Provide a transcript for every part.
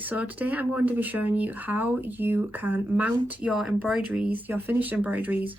Right, so today I'm going to be showing you how you can mount your embroideries, your finished embroideries,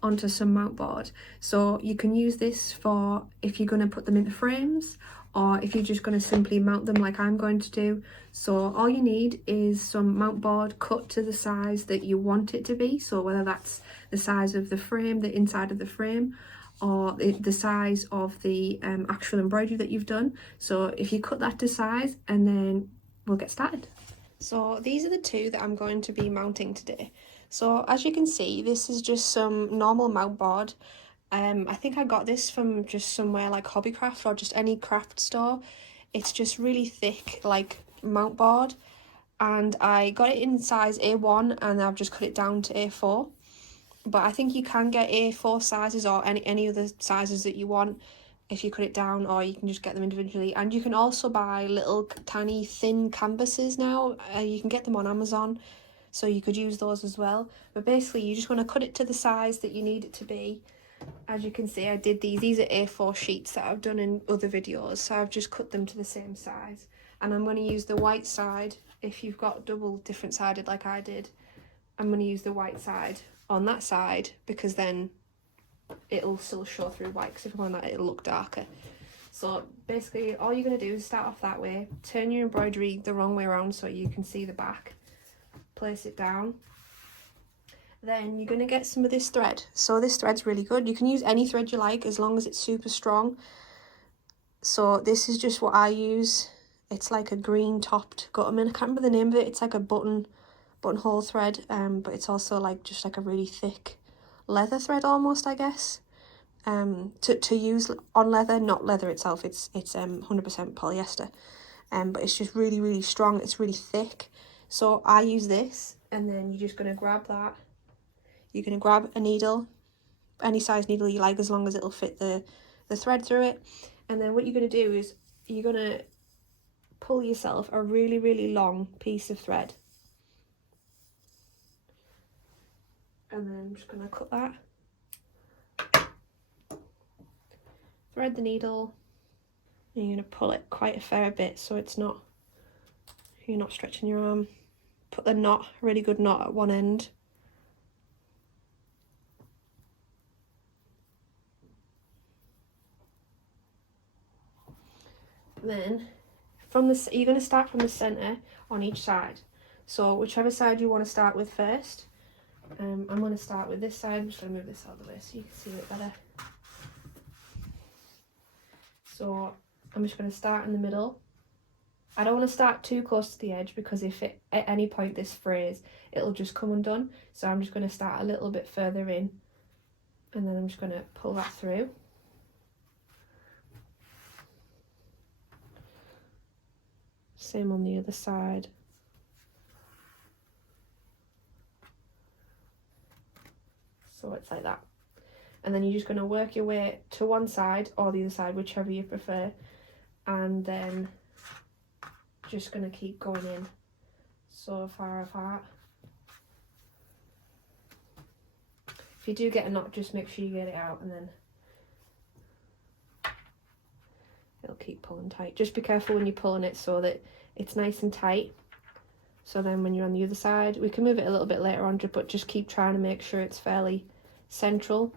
onto some mount board. So you can use this for if you're going to put them into frames, or if you're just going to simply mount them like I'm going to do. So all you need is some mount board cut to the size that you want it to be, so whether that's the size of the frame, the inside of the frame, or the size of the actual embroidery that you've done. So if you cut that to size, and then we'll get started. So these are the two that I'm going to be mounting today. So as you can see, this is just some normal mount board. I think I got this from just somewhere like Hobbycraft or just any craft store. It's just really thick, like mount board, and I got it in size A1 and I've just cut it down to A4. But I think you can get A4 sizes or any other sizes that you want if you cut it down, or you can just get them individually. And you can also buy little tiny thin canvases now. You can get them on Amazon, so you could use those as well. But basically you just want to cut it to the size that you need it to be. As you can see, I did these are A4 sheets that I've done in other videos, so I've just cut them to the same size. And I'm going to use the white side. If you've got double different sided like I did, I'm going to use the white side on that side, because then it'll still show through white, because if I'm on that it'll look darker. So basically all you're going to do is start off that way, turn your embroidery the wrong way around so you can see the back, place it down. Then you're going to get some of this thread. So this thread's really good. You can use any thread you like as long as it's super strong. So this is just what I use. It's like a green topped Gutterman. I can't remember the name of it. It's like a buttonhole thread, but it's also like just like a really thick leather thread almost, I guess. To use on leather, not leather itself. It's 100% polyester. But it's just really strong. It's really thick. So I use this, and then you're just gonna grab that. You're going to grab a needle, any size needle you like, as long as it'll fit the thread through it. And then what you're going to do is you're going to pull yourself a really long piece of thread. And then I'm just going to cut that. Thread the needle. And you're going to pull it quite a fair bit so you're not stretching your arm. Put the knot, really good knot at one end. Then you're going to start from the center on each side. So whichever side you want to start with first. I'm going to start with this side. I'm just going to move this out of the way so you can see it better. So I'm just going to start in the middle. I don't want to start too close to the edge, because if at any point this frays, it'll just come undone. So I'm just going to start a little bit further in, and then I'm just going to pull that through. Same on the other side. So it's like that. And then you're just going to work your way to one side or the other side, whichever you prefer. And then just going to keep going in so far apart. If you do get a knot, just make sure you get it out, and then it'll keep pulling tight. Just be careful when you're pulling it so that it's nice and tight. So then when you're on the other side, we can move it a little bit later on, but just keep trying to make sure it's fairly central.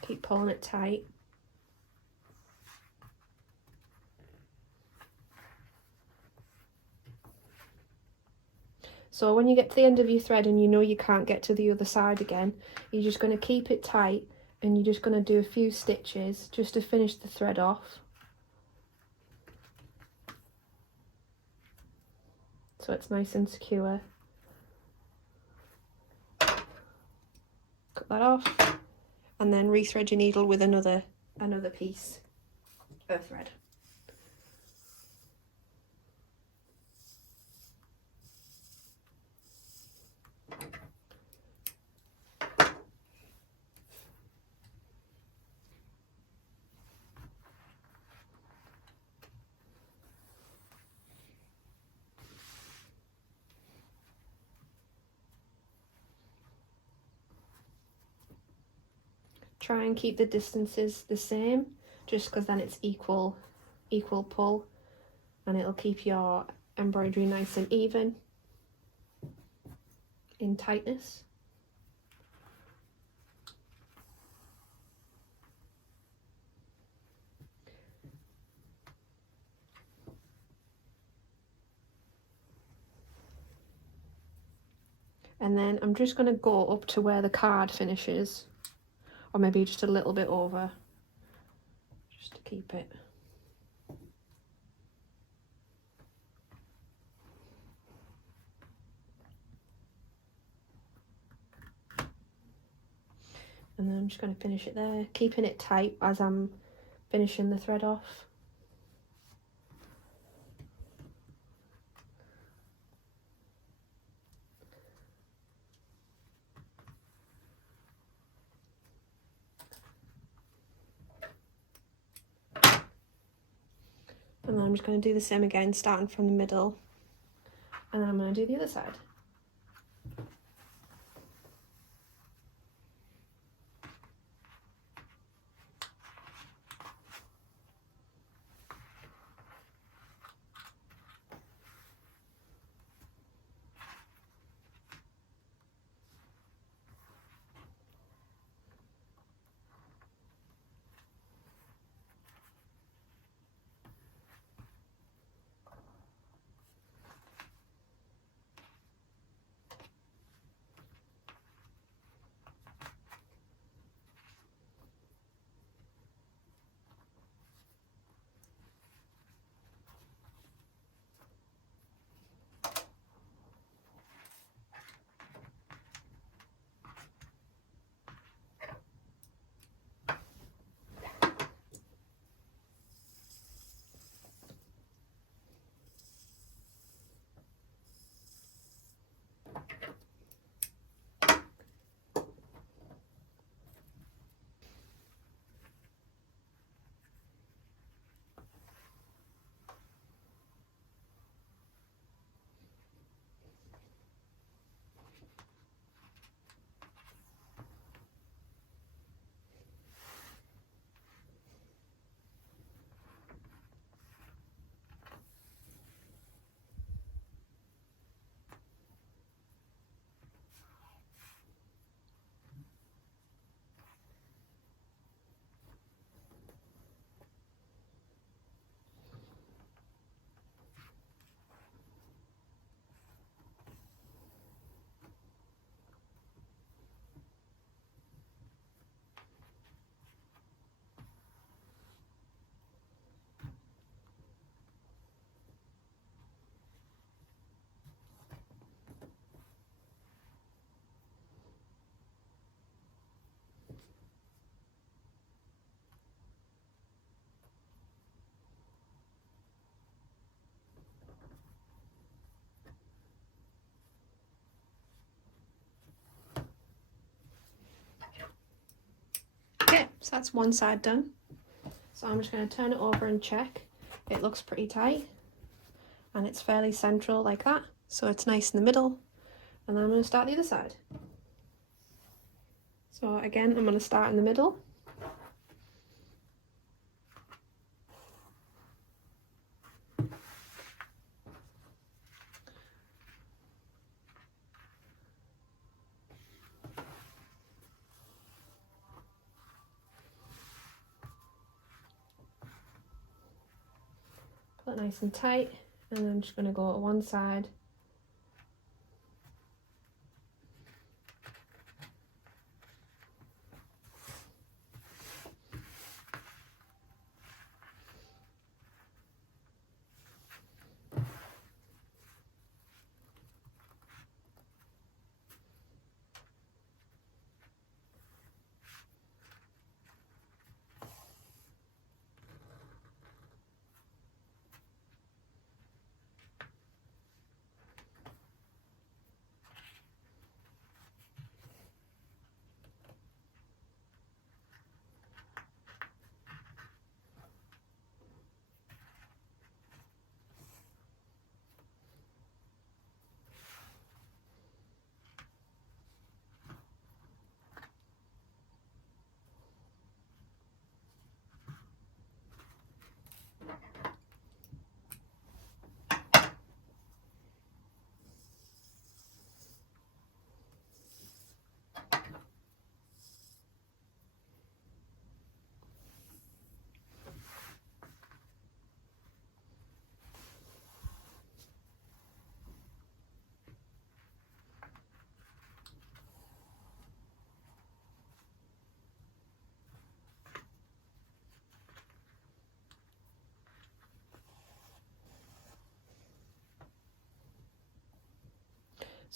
Keep pulling it tight. So when you get to the end of your thread and you know you can't get to the other side again, you're just going to keep it tight, and you're just going to do a few stitches just to finish the thread off. So it's nice and secure. Cut that off, and then rethread your needle with another piece of thread. Try and keep the distances the same, just because then it's equal pull, and it'll keep your embroidery nice and even in tightness. And then I'm just going to go up to where the card finishes, or maybe just a little bit over, just to keep it. And then I'm just going to finish it there, keeping it tight as I'm finishing the thread off. And then I'm just going to do the same again, starting from the middle, and then I'm going to do the other side. Okay, so that's one side done. So I'm just going to turn it over and check. It looks pretty tight, and it's fairly central like that, so it's nice in the middle. And then I'm going to start the other side. So again, I'm going to start in the middle. Pull it nice and tight, and then I'm just going to go to one side.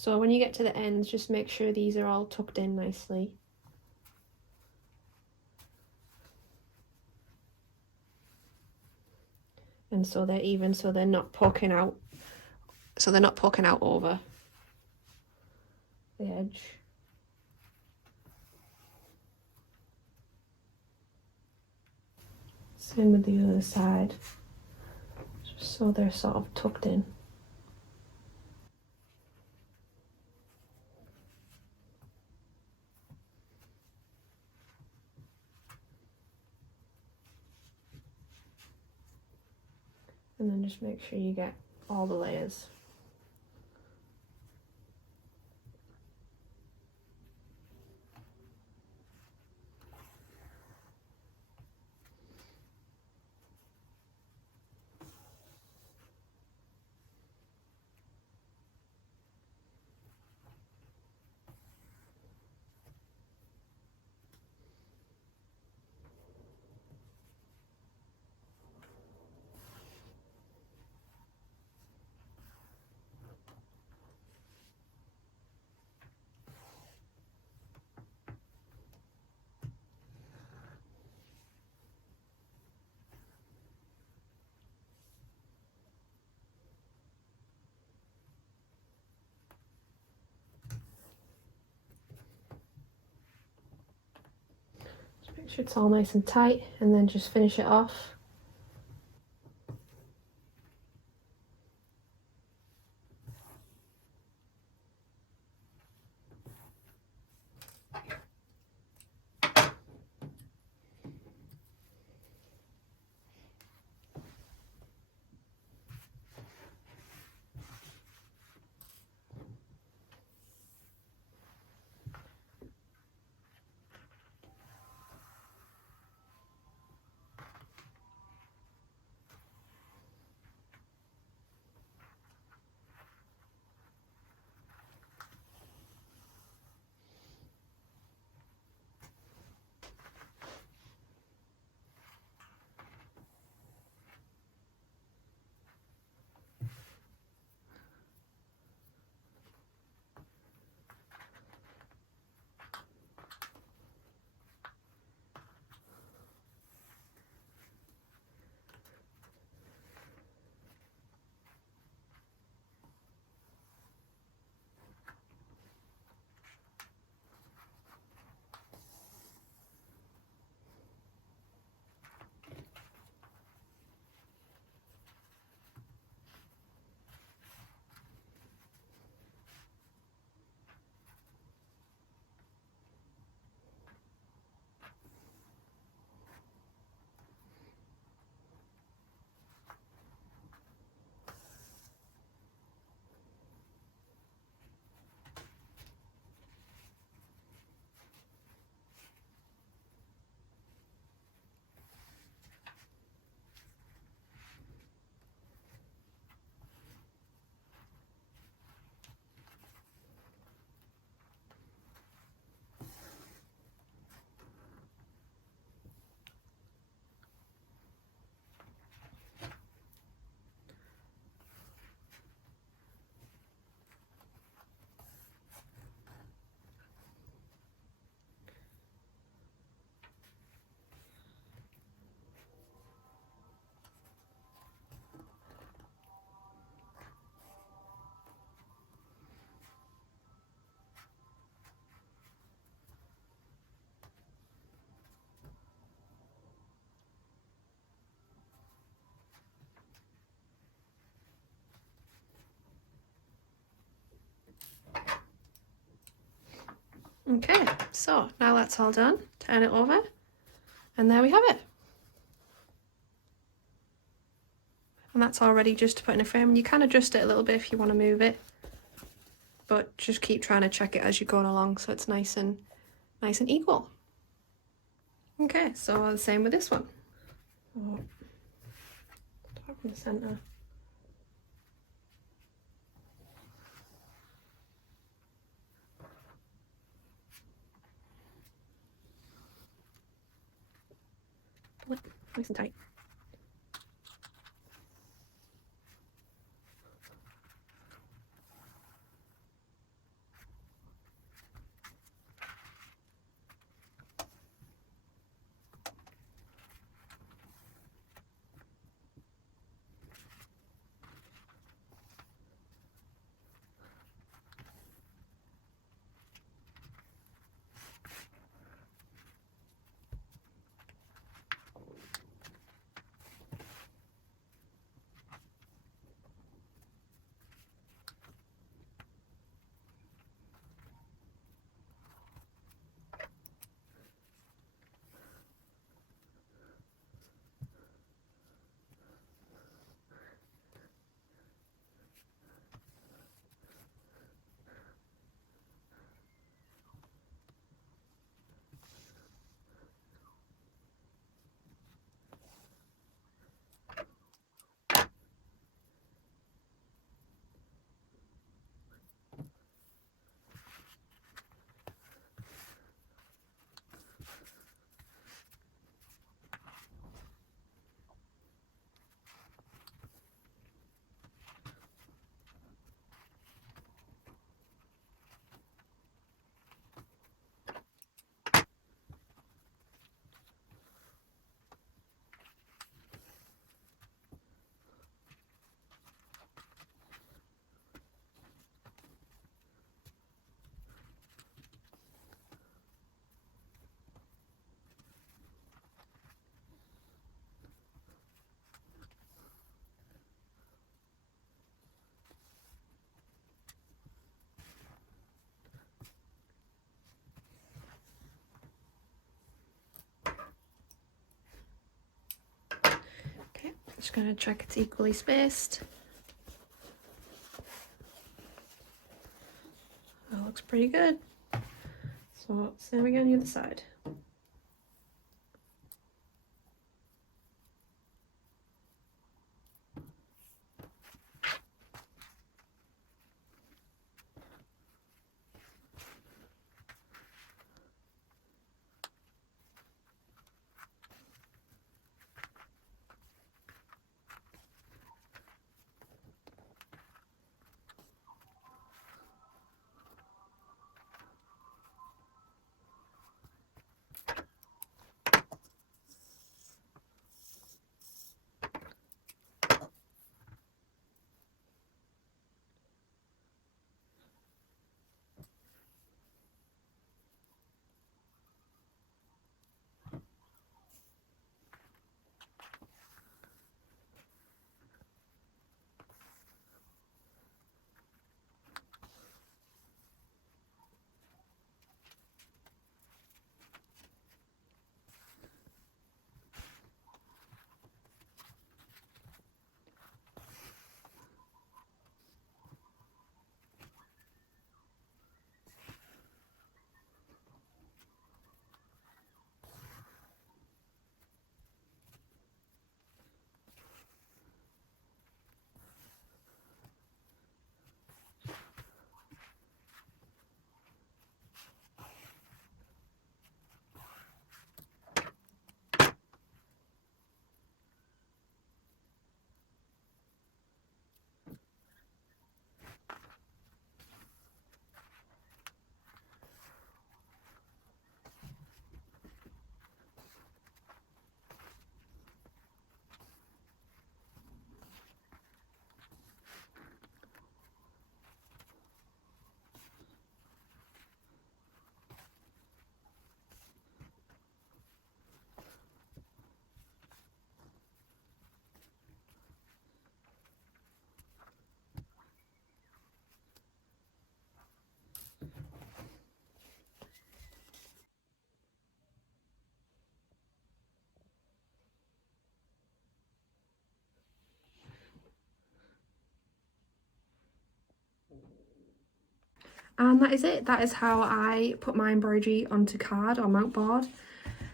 So when you get to the ends, just make sure these are all tucked in nicely. And so they're even, so they're not poking out. So they're not poking out over the edge. Same with the other side, just so they're sort of tucked in. And then just make sure you get all the layers. Make sure it's all nice and tight, and then just finish it off. Okay, so now that's all done, turn it over, and there we have it. And that's all ready just to put in a frame. And you can adjust it a little bit if you want to move it, but just keep trying to check it as you're going along so it's nice and equal. Okay, so the same with this one. Oh, start from the center. Pull it nice and tight. Just going to check it's equally spaced. That looks pretty good. So same again on the other side. And that is it. That is how I put my embroidery onto card or mount board.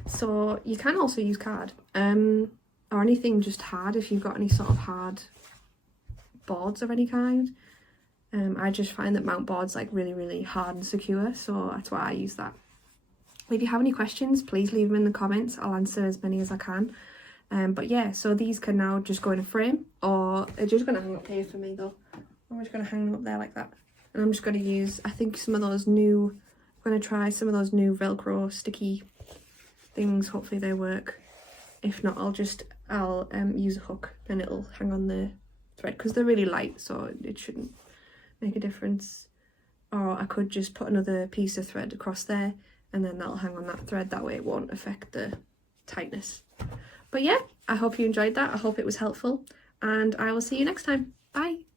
So you can also use card or anything just hard if you've got any sort of hard boards of any kind. I just find that mount board's like really hard and secure, so that's why I use that. If you have any questions, please leave them in the comments. I'll answer as many as I can. But yeah, so these can now just go in a frame, or they're just going to hang up here for me though. I'm just going to hang them up there like that. And I'm just going to use, I think, some of those new, I'm going to try some of those new Velcro sticky things. Hopefully they work. If not, I'll use a hook and it'll hang on the thread, because they're really light, so it shouldn't make a difference. Or I could just put another piece of thread across there and then that'll hang on that thread. That way it won't affect the tightness. But yeah, I hope you enjoyed that. I hope it was helpful, and I will see you next time. Bye.